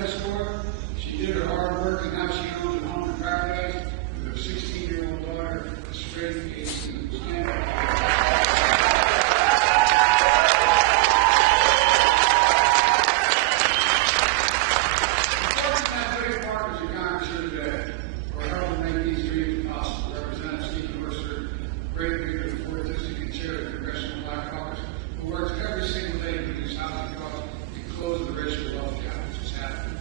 credit score. She did her hard work, and now she owns a home in paradise with her 16-year-old daughter, a straight A student. Great leader of the 4th District and chair of the Congressional Black Caucus, who works every single day to reduce housing costs and close the racial wealth gap, which is happening.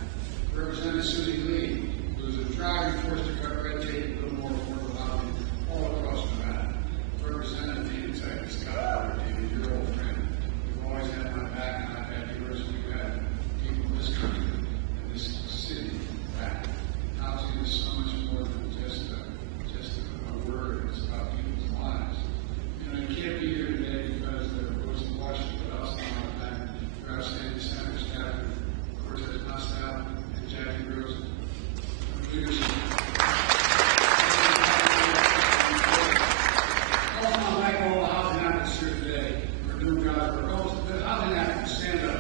Representative Susie Lee, who is a driving force to cut red tape and build more affordable housing all across Nevada. Representative Dean Scott, your old friend. You've always had my back, and I've had yours. We've had people in this country and this city back. Housing is so much more than just a word. It's about people's lives. You know, you can't be here today because the voice of Washington, but also on that, your outstanding senators, Catherine Cortez Masto and Jackie Rose. Leadership. I want to thank all the housing advocates here today for doing God's work. All the housing advocates, stand up.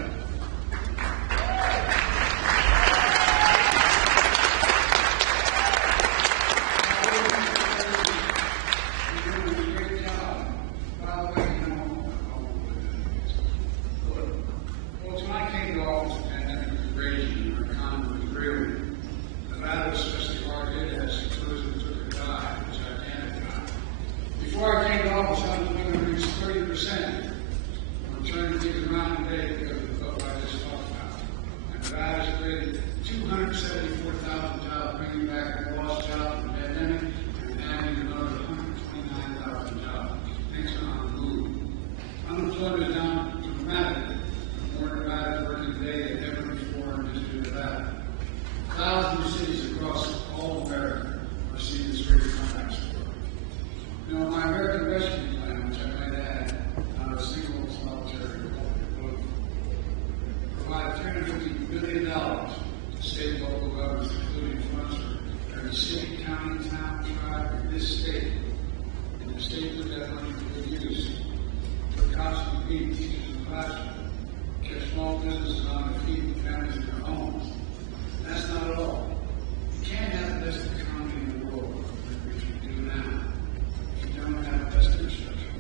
Before I came to office, unemployment reached 30%. I'm trying to take it around today because of the book I just talked about. And Nevada has created 274,000 jobs, bringing back the lost jobs from the pandemic and adding another 129,000 jobs. Things are on the move. Unemployment is down dramatically. More Nevada is working today than ever before in the history of Nevada. Thousands of cities across all of America are seeing this great comeback story. You know, my American Rescue Plan, which I might add, a single solitary Republic, provided $350 billion to state and local governments, including funds for every city, county, town, tribe in this state. And the state put that money to good use. Put cops on the beat, teachers in the classroom, kept small businesses on their feet and families in their homes. And that's not all. You can't have the best economy in the world, which we do now. You don't have the best infrastructure.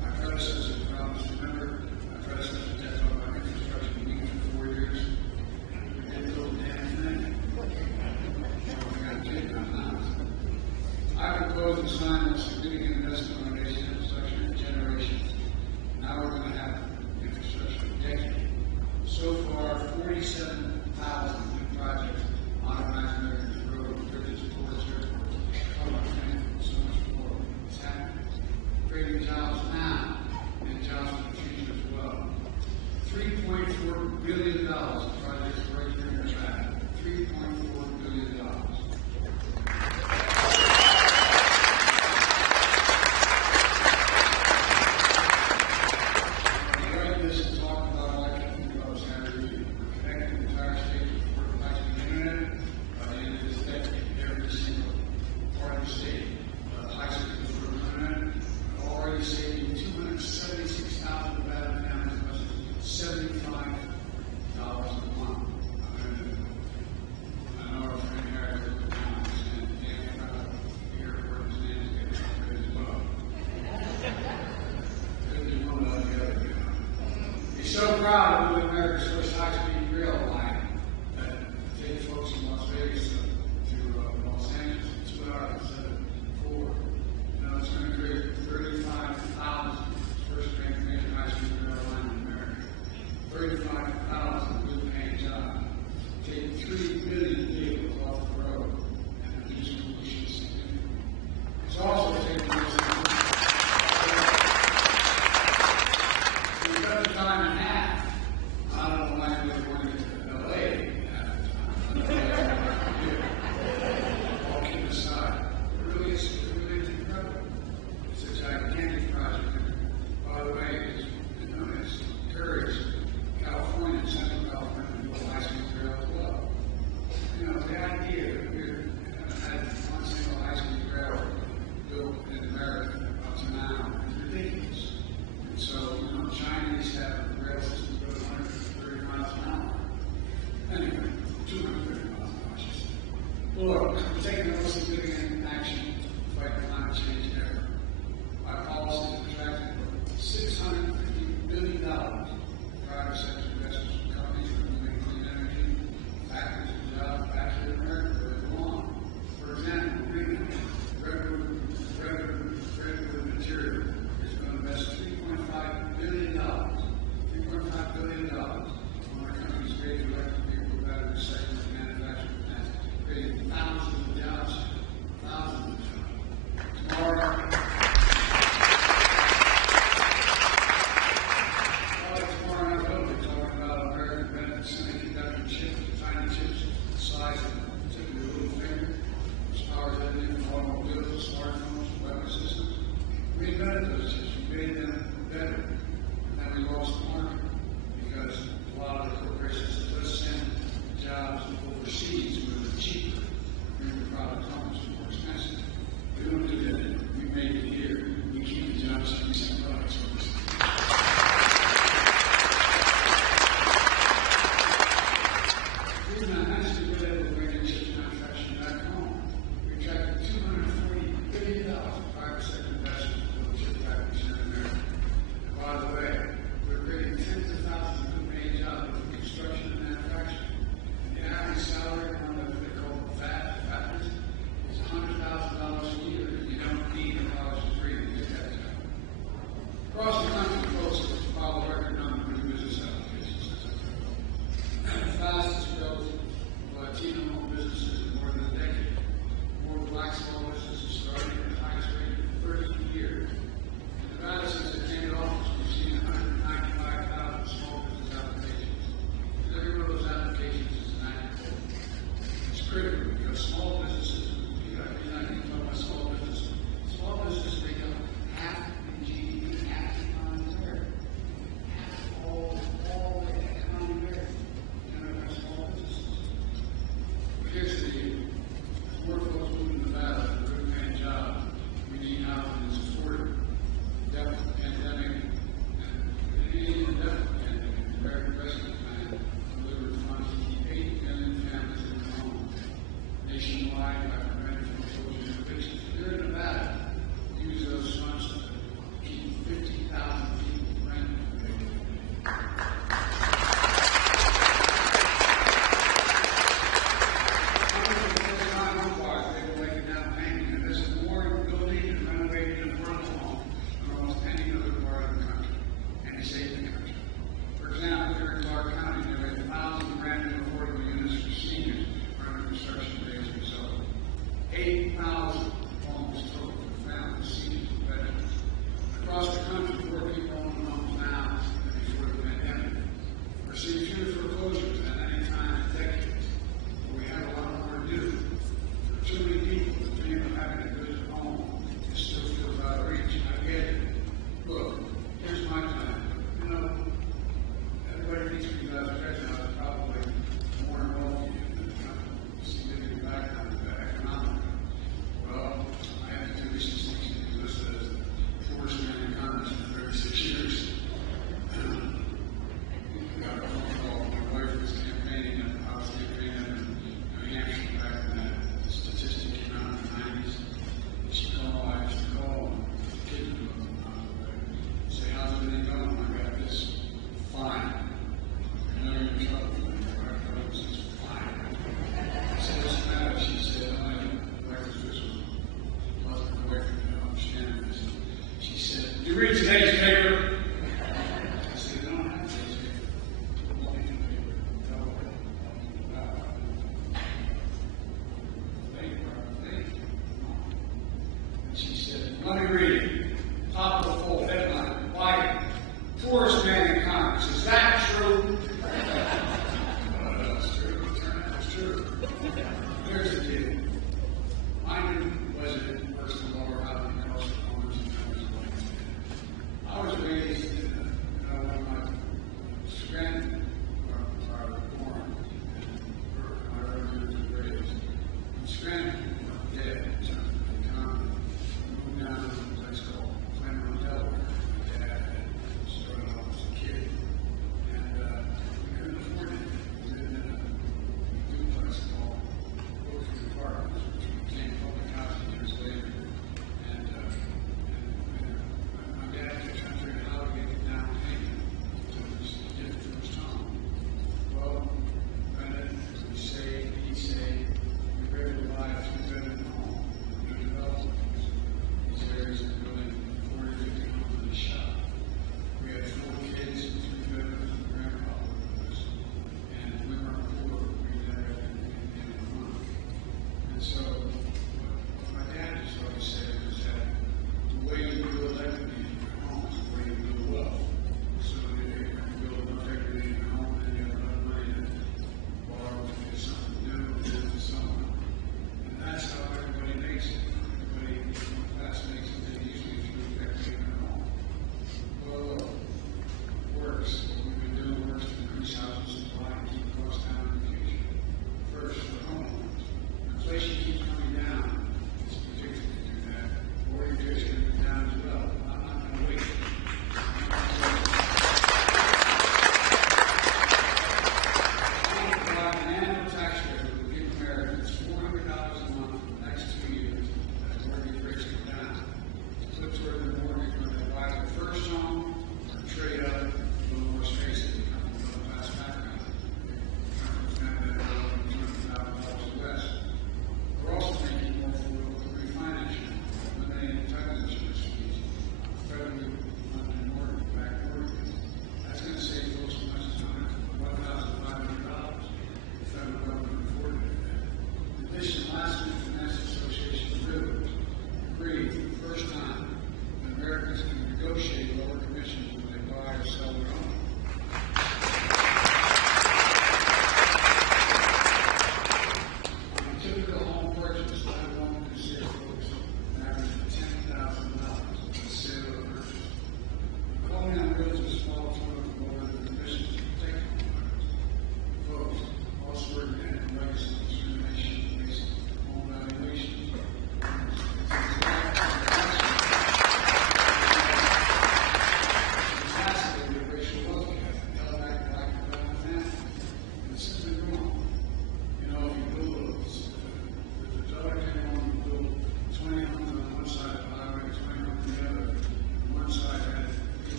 My predecessor, remember, my predecessor kept talking about infrastructure meeting for 4 years. We didn't build a damn thing. We got to take on that. I proposed to sign a significant investment on basic infrastructure in generations. Now we're going to have infrastructure in decades. So far, 47,000 new projects modernizing America's roads, bridges, ports, airports, public transport, so much more. It's happening. Creating jobs now and jobs in the future as well. $3.4 billion in projects right here in the track. $3.4 billion. Saving 276,000 Nevada families as much as $75 a month. I know our friend Harry is looking down and saying, the airport is getting upgraded as well. Good to one about the other. He's so proud of moving America's first high-speed rail line that takes folks from Las Vegas to Los Angeles in 2 hours instead of 4. It's going to create 35,000 first-rank major high-speed rail line in America. 35,000 good-paying jobs. Take 3 million vehicles off the road and reduce pollution significantly. It's also taking this we've got the time and a half. I don't know why anybody wanted to get to LA at the time. All kidding aside, it really is incredible. It's a gigantic project. By the way, it's encouraged California and Central California to build high-speed rail as well. You know, the idea that we haven't had one single high-speed rail built in America up to now is ridiculous. And so, you know, Chinese have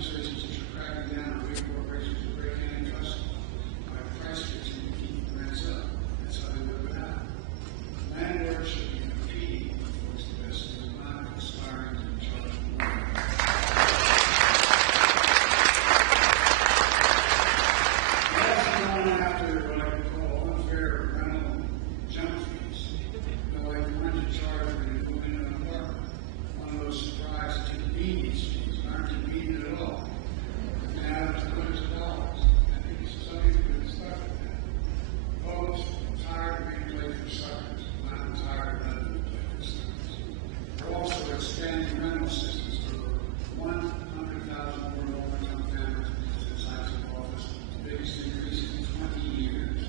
administrations which are cracking down on big corporations who break antitrust by price fixing to keep rents up. That's how they work it out. Landlords should be competing with folks like this, and not aspiring to charge more. After what I would call unfair rental jump fees. Like the ones you charge when you move into an apartment. One of those surprise convenience fees aren't convenient at all. And add up to hundreds of dollars. I think somebody's going to start with that. Folks, I'm tired of being played for suckers. I'm tired of letting them play for suckers. We're also expanding rental systems for 100,000 more low-income families since I took office. The biggest increase in 20 years.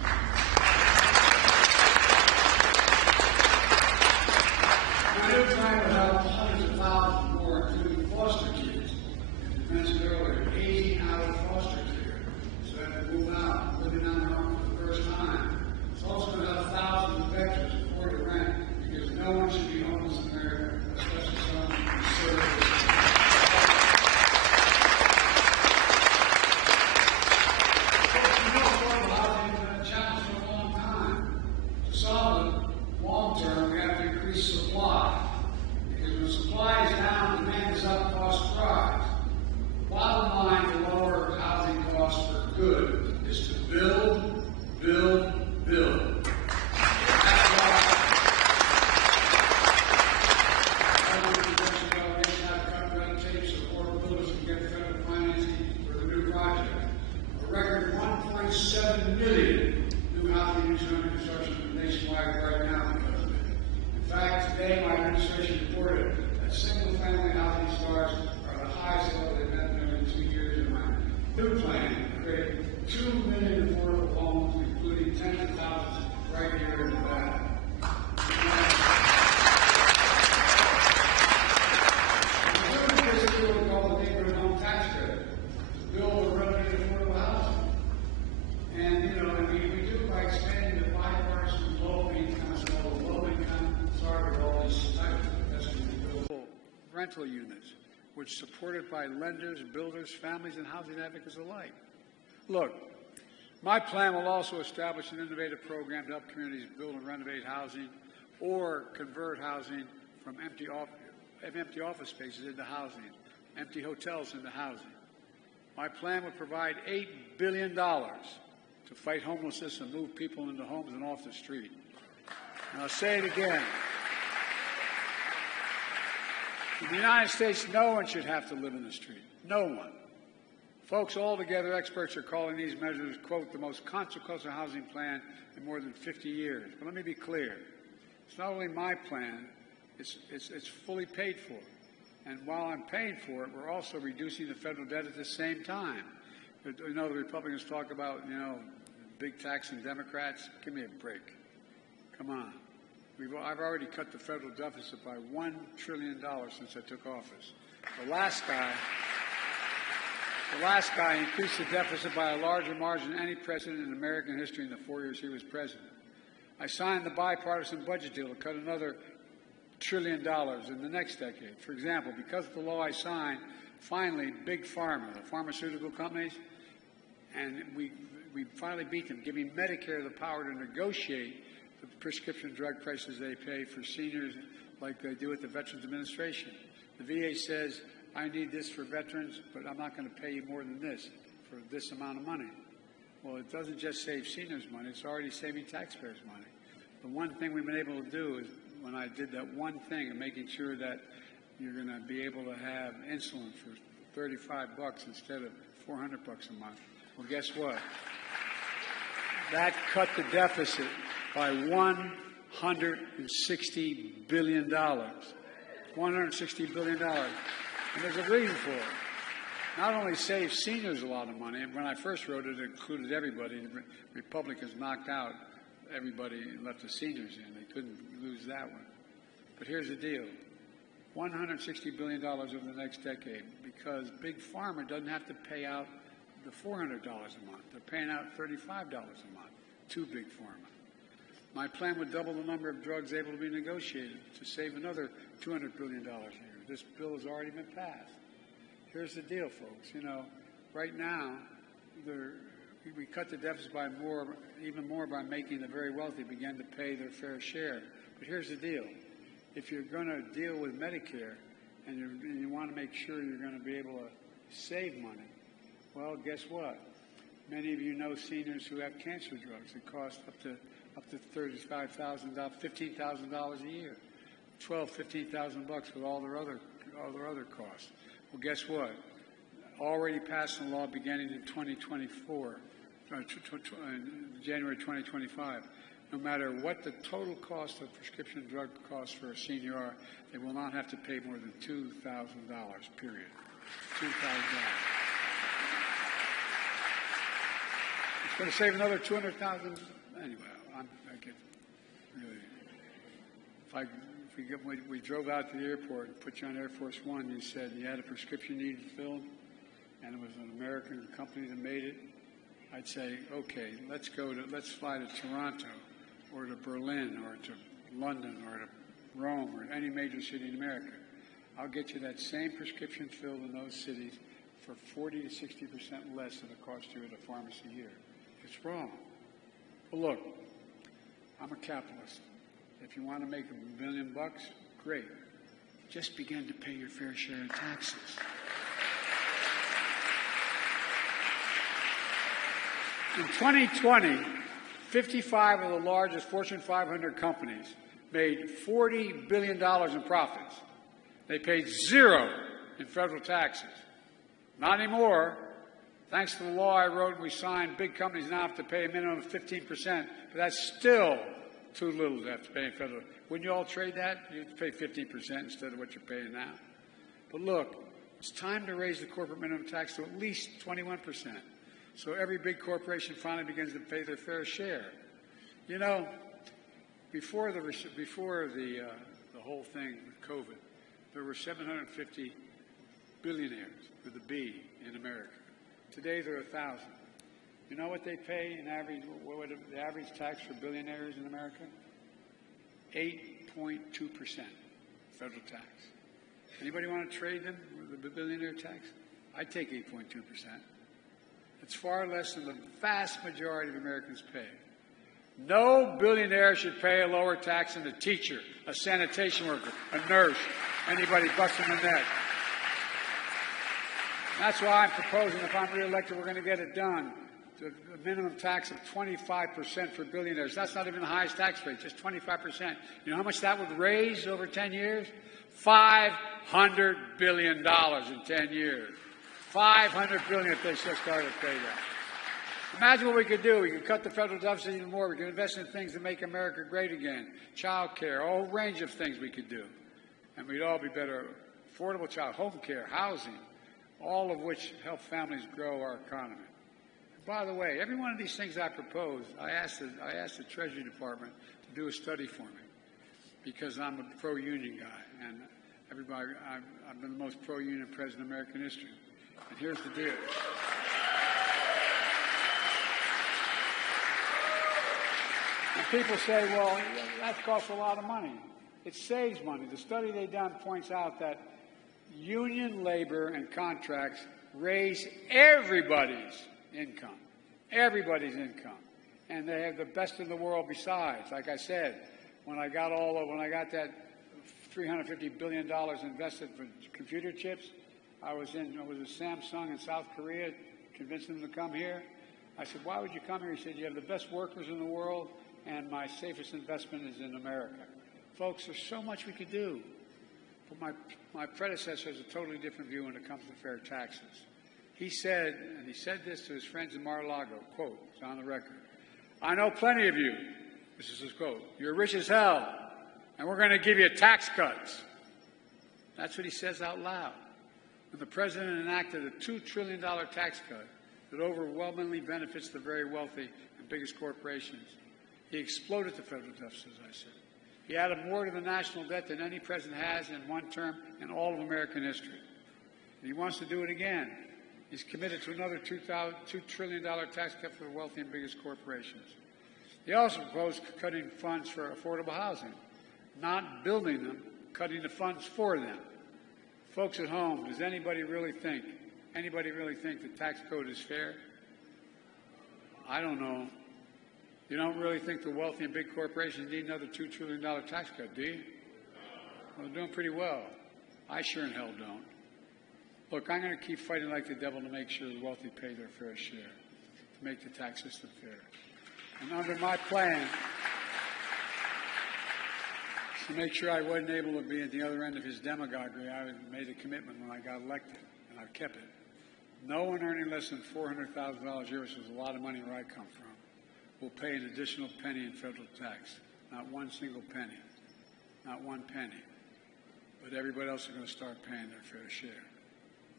My new plan will help hundreds of thousands more, including foster kids. As I mentioned earlier, aging out of foster care, so that they move out, living on their own for the first time. It's also going to help thousands of veterans afford to rent, because no one should be homeless in America, especially someone who serves. Long-term, we have to increase supply. Because when supply is down, demand is up, costs rise. Bottom line to lower housing costs for good is to build, build, build. That's why I want to mention delegation not cut red tape so more builders can get federal financing for the new project. A record 1.7 million new housing units under construction nationwide right now. In fact, today my administration reported that single-family housing starts are the highest level they've had in 2 years. In my new plan to create 2 million affordable homes, including tens of thousands right here in Nevada. We're doing this through what we call the neighborhood home tax credit to build or renovate affordable housing. And we do by expanding the bipartisan low-income, sorry for all these types of investment rental units, which supported by lenders, builders, families, and housing advocates alike. Look, my plan will also establish an innovative program to help communities build and renovate housing or convert housing from empty office spaces into housing, empty hotels into housing. My plan would provide $8 billion to fight homelessness and move people into homes and off the street. And I'll say it again. In the United States, no one should have to live in the street. No one. Folks, altogether, experts are calling these measures, quote, the most consequential housing plan in more than 50 years. But let me be clear. It's not only my plan, it's fully paid for. And while I'm paying for it, we're also reducing the federal debt at the same time. The Republicans talk about, big taxing Democrats. Give me a break. Come on. I've already cut the federal deficit by $1 trillion since I took office. The last guy increased the deficit by a larger margin than any president in American history in the 4 years he was president. I signed the bipartisan budget deal to cut another $1 trillion in the next decade. For example, because of the law I signed, finally, Big Pharma, the pharmaceutical companies, and we finally beat them, giving Medicare the power to negotiate the prescription drug prices they pay for seniors like they do at the Veterans Administration. The VA says, I need this for veterans, but I'm not going to pay you more than this for this amount of money. Well, it doesn't just save seniors money, it's already saving taxpayers money. The one thing we've been able to do is when I did that one thing of making sure that you're going to be able to have insulin for $35 instead of $400 a month. Well, guess what? That cut the deficit by $160 billion. $160 billion. And there's a reason for it. Not only saves seniors a lot of money, and when I first wrote it, it included everybody. The Republicans knocked out everybody and left the seniors in. They couldn't lose that one. But here's the deal. $160 billion over the next decade, because Big Pharma doesn't have to pay out the $400 a month. They're paying out $35 a month to Big Pharma. My plan would double the number of drugs able to be negotiated to save another $200 billion a year. This bill has already been passed. here's the deal, folks. You know, right now, we cut the deficit by even more by making the very wealthy begin to pay their fair share. But here's the deal. If you're going to deal with Medicare and you want to make sure you're going to be able to save money, well, guess what? Many of you know seniors who have cancer drugs that cost up to $35,000, $15,000 a year, $12,000-$15,000 with all their other costs. Well, guess what? Already passed a law beginning in 2024, January 2025. No matter what the total cost of prescription drug costs for a senior are, they will not have to pay more than $2,000, period. $2,000. It's going to save another $200,000. Anyway, I get really. We drove out to the airport and put you on Air Force One. You said you had a prescription you needed filled, and it was an American company that made it. I'd say, okay, let's fly to Toronto, or to Berlin, or to London, or to Rome, or any major city in America. I'll get you that same prescription filled in those cities for 40 to 60% less than it costs you at a pharmacy here. It's wrong. Well, look, I'm a capitalist. If you want to make $1 million, great. Just begin to pay your fair share of taxes. In 2020, 55 of the largest Fortune 500 companies made $40 billion in profits. They paid zero in federal taxes. Not anymore. Thanks to the law I wrote and we signed, big companies now have to pay a minimum of 15%, but that's still too little to have to pay in federal. Wouldn't you all trade that? You'd pay 15% instead of what you're paying now. But look, it's time to raise the corporate minimum tax to at least 21%. So every big corporation finally begins to pay their fair share. You know, before the whole thing with COVID, there were 750 billionaires with a B in America. Today there are 1,000. You know what they pay in average? What would the average tax for billionaires in America? 8.2% federal tax. Anybody want to trade them with the billionaire tax? I'd take 8.2%. It's far less than the vast majority of Americans pay. No billionaire should pay a lower tax than a teacher, a sanitation worker, a nurse, anybody busting the neck. That's why I'm proposing, if I'm reelected, we're going to get it done. The minimum tax of 25% for billionaires. That's not even the highest tax rate, just 25%. You know how much that would raise over 10 years? $500 billion in 10 years. $500 billion if they just started to pay that. Imagine what we could do. We could cut the federal deficit even more. We could invest in things that make America great again. Child care, a whole range of things we could do. And we'd all be better. Affordable child, home care, housing, all of which help families grow our economy. And by the way, every one of these things I proposed, I asked the Treasury Department to do a study for me because I'm a pro-union guy. And everybody, I've been the most pro-union president in American history. And here's the deal. And people say, well, that costs a lot of money. It saves money. The study they've done points out that union labor and contracts raise everybody's income. Everybody's income. And they have the best in the world besides. Like I said, when I got that $350 billion invested for computer chips, I was with Samsung in South Korea, convincing them to come here. I said, why would you come here? He said, you have the best workers in the world, and my safest investment is in America. Folks, there's so much we could do. But my predecessor has a totally different view when it comes to fair taxes. He said this to his friends in Mar-a-Lago, quote, it's on the record, I know plenty of you, this is his quote, you're rich as hell, and we're going to give you tax cuts. That's what he says out loud. When the president enacted a $2 trillion tax cut that overwhelmingly benefits the very wealthy and biggest corporations, he exploded the federal deficit, as I said. He added more to the national debt than any president has in one term in all of American history. And he wants to do it again. He's committed to another $2 trillion tax cut for the wealthy and biggest corporations. He also proposed cutting funds for affordable housing, not building them, cutting the funds for them. Folks at home, does anybody really think the tax code is fair? I don't know. You don't really think the wealthy and big corporations need another $2 trillion tax cut, do you? Well, they're doing pretty well. I sure in hell don't. Look, I'm going to keep fighting like the devil to make sure the wealthy pay their fair share, to make the tax system fair. And under my plan, to make sure I wasn't able to be at the other end of his demagoguery, I made a commitment when I got elected, and I've kept it. No one earning less than $400,000 a year, which is a lot of money where I come from, will pay an additional penny in federal tax. Not one single penny. Not one penny. But everybody else is going to start paying their fair share.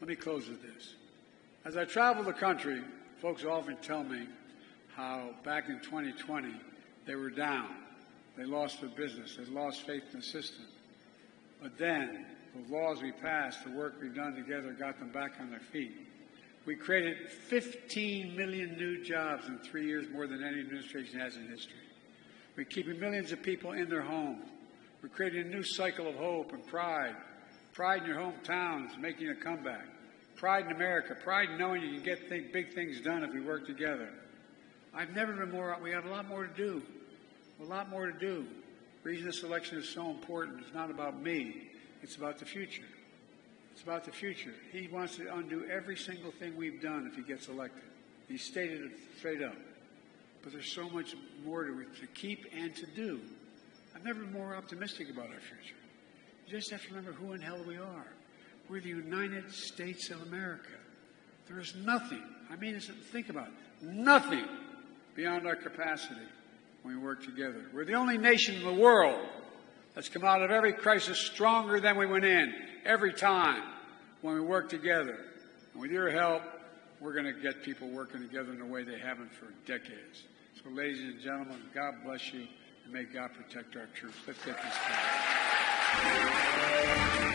Let me close with this. As I travel the country, folks often tell me how back in 2020 they were down. They lost their business. They lost faith in the system. But then the laws we passed, the work we've done together got them back on their feet. We created 15 million new jobs in 3 years, more than any administration has in history. We're keeping millions of people in their homes. We're creating a new cycle of hope and pride. Pride in your hometowns, making a comeback. Pride in America. Pride in knowing you can get big things done if we work together. I've never been more, we have a lot more to do. A lot more to do. The reason this election is so important is not about me. It's about the future. It's about the future. He wants to undo every single thing we've done if he gets elected. He stated it straight up. But there's so much more to keep and to do. I've never been more optimistic about our future. You just have to remember who in hell we are. We're the United States of America. There is nothing, I mean, think about it, nothing beyond our capacity when we work together. We're the only nation in the world that's come out of every crisis stronger than we went in, every time when we work together. And with your help, we're going to get people working together in a way they haven't for decades. So, ladies and gentlemen, God bless you, and may God protect our troops. Let's get this done.